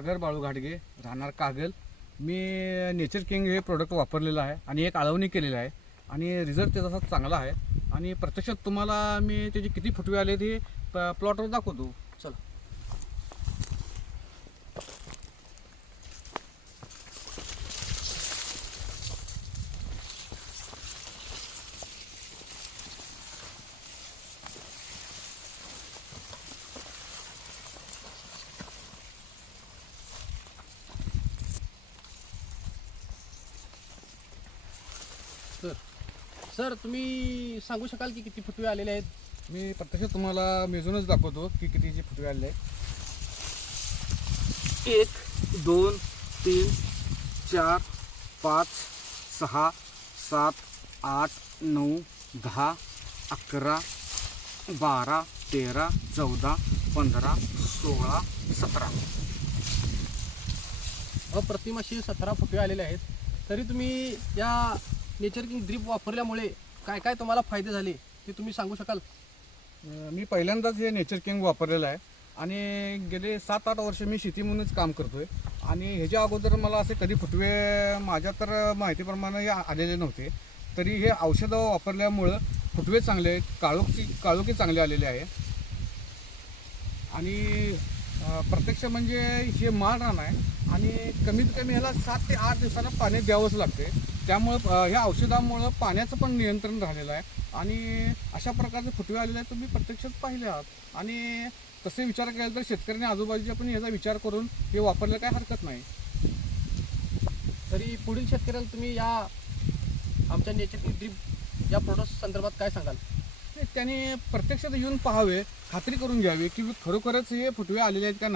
सागर बाळू घाटगे राहणार कागल. मी नेचर किंग हे प्रोडक्ट वापरलेलं आहे आणि एक आळवणी केलेलं आहे आणि रिझल्ट त्याचा चांगला आहे. आणि प्रत्यक्षात तुम्हाला मी त्याचे किती फुटवे आले ते प्लॉटवर दाखवतो. सर सर तुम्ही सांगू शकाल की किती फुटवे आलेले आहेत? मी प्रत्यक्षात तुम्हाला मेजूनच दाखवतो की कितीचे फुटवे आले आहे एक दोन तीन चार पाच सहा सात आठ नऊ दहा अकरा बारा तेरा चौदा पंधरा सोळा सतरा. अप्रतिम असे सतरा फुटवे आलेले आहेत. तरी तुम्ही या नेचर किंग ड्रीप वापरल्यामुळे काय काय तुम्हाला फायदे झाले ते तुम्ही सांगू शकाल? मी पहिल्यांदाच हे नेचर किंग वापरलेलं आहे. आणि गेले सात आठ वर्ष मी शेती म्हणूनच काम करतोय. आणि ह्याच्या अगोदर मला असे कधी फुटवे माझ्या तर माहितीप्रमाणे हे आलेले नव्हते. तरी हे औषधं वापरल्यामुळं फुटवे चांगले आहेत काळोखी काळोखी चांगले आलेले आहे. आणि प्रत्यक्ष म्हणजे हे माळ रान आहे आणि कमीत कमी ह्याला सात ते आठ दिवसांना पाणी द्यावंच लागते त्यामुळं ह्या औषधामुळं पाण्याचं पण नियंत्रण राहिलेलं आहे. आणि अशा प्रकारचे फुटवे आलेले आहेत तुम्ही प्रत्यक्षात पाहिले आहात. आणि तसे विचार केला तर शेतकऱ्यांनी आजूबाजूच्या पण याचा विचार करून हे वापरलं काय हरकत नाही. तरी पुढील शेतकऱ्याला तुम्ही या आमच्या नेचर किंग ड्रीप या प्रोडक्ट संदर्भात काय सांगाल? त्यांनी प्रत्यक्षात येऊन पाहावे खात्री करून घ्यावी की खरोखरच हे फुटवे आलेले आहेत का नाही.